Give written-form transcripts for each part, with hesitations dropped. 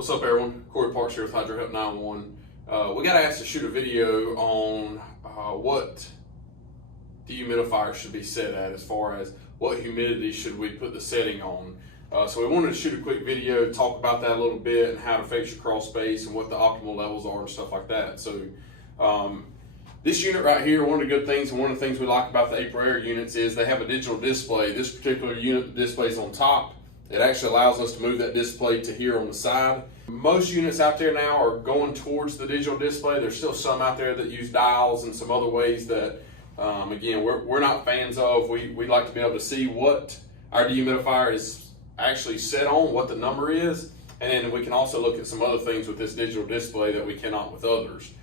What's up, everyone? Corey Parks here with HydroHelp 911. We got asked to shoot a video on what dehumidifier should be set at, as far as what humidity should we put the setting on. So we wanted to shoot a quick video, talk about that a little bit, and how to fix your crawl space and what the optimal levels are and stuff like that. So this unit right here, one of the good things and one of the things we like about the Apriaire units is they have a digital display. This particular unit displays on top. It actually allows us to move that display to here on the side. Most units out there now are going towards the digital display. There's still some out there that use dials and some other ways that, again, we're not fans of. We like to be able to see what our dehumidifier is actually set on, what the number is, and then we can also look at some other things with this digital display that we cannot with others.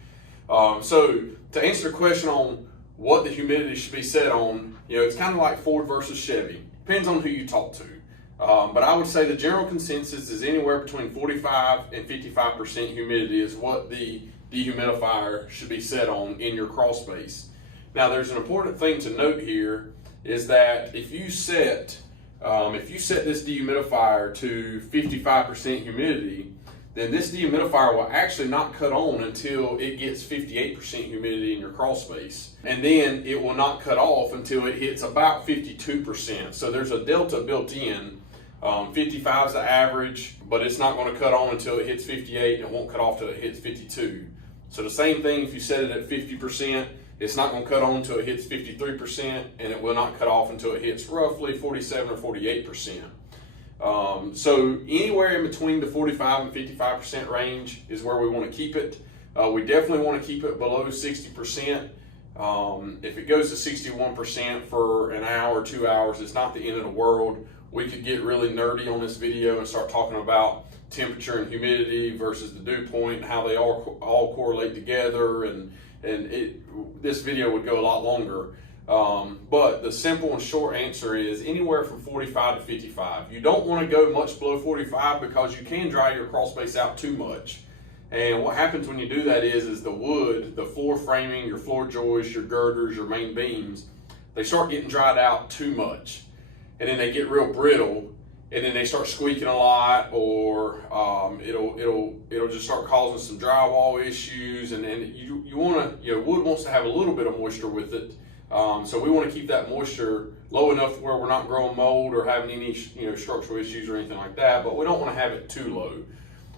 So to answer the question on what the humidity should be set on, it's kind of like Ford versus Chevy. Depends on who you talk to. But I would say the general consensus is anywhere between 45 and 55% humidity is what the dehumidifier should be set on in your crawl space. Now, there's an important thing to note here is that if you set this dehumidifier to 55% humidity, then this dehumidifier will actually not cut on until it gets 58% humidity in your crawl space. And then it will not cut off until it hits about 52%. So there's a delta built in. 55 is the average, but it's not going to cut on until it hits 58, and it won't cut off until it hits 52. So the same thing if you set it at 50%, it's not going to cut on until it hits 53%, and it will not cut off until it hits roughly 47 or 48%. So anywhere in between the 45 and 55% range is where we want to keep it. We definitely want to keep it below 60%. If it goes to 61% for an hour or 2 hours, it's not the end of the world. We could get really nerdy on this video and start talking about temperature and humidity versus the dew point and how they all correlate together, and this video would go a lot longer. But the simple and short answer is anywhere from 45 to 55. You don't want to go much below 45 because you can dry your crawl space out too much. And what happens when you do that is the wood, the floor framing, your floor joists, your girders, your main beams, they start getting dried out too much. And then they get real brittle, and then they start squeaking a lot, or it'll just start causing some drywall issues. And then you want to, wood wants to have a little bit of moisture with it. So we want to keep that moisture low enough where we're not growing mold or having any structural issues or anything like that, but we don't want to have it too low.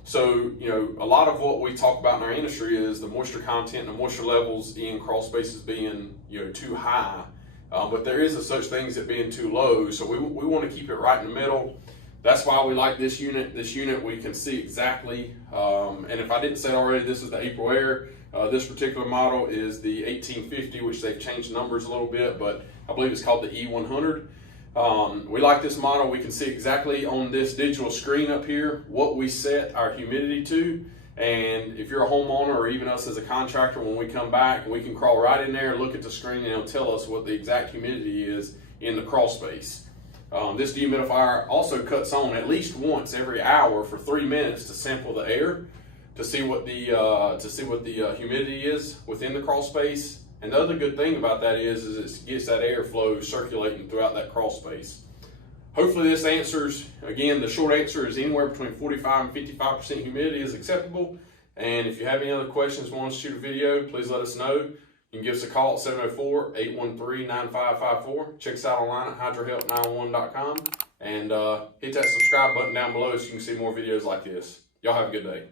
So a lot of what we talk about in our industry is the moisture content and the moisture levels in crawl spaces being too high, but there is a such thing as it being too low. So we want to keep it right in the middle. That's why we like this unit. This unit we can see exactly, and if I didn't say it already, this is the Apriaire. This particular model is the 1850, which they've changed numbers a little bit, but I believe it's called the E100. We like this model. We can see exactly on this digital screen up here what we set our humidity to. And if you're a homeowner or even us as a contractor, when we come back, we can crawl right in there, look at the screen, and it'll tell us what the exact humidity is in the crawl space. This dehumidifier also cuts on at least once every hour for 3 minutes to sample the air, to see what the humidity is within the crawl space. And the other good thing about that is it gets that airflow circulating throughout that crawl space. Hopefully this answers, again, the short answer is anywhere between 45 and 55% humidity is acceptable. And if you have any other questions, want us to shoot a video, please let us know. You can give us a call at 704-813-9554. Check us out online at hydrohelp911.com, and hit that subscribe button down below so you can see more videos like this. Y'all have a good day.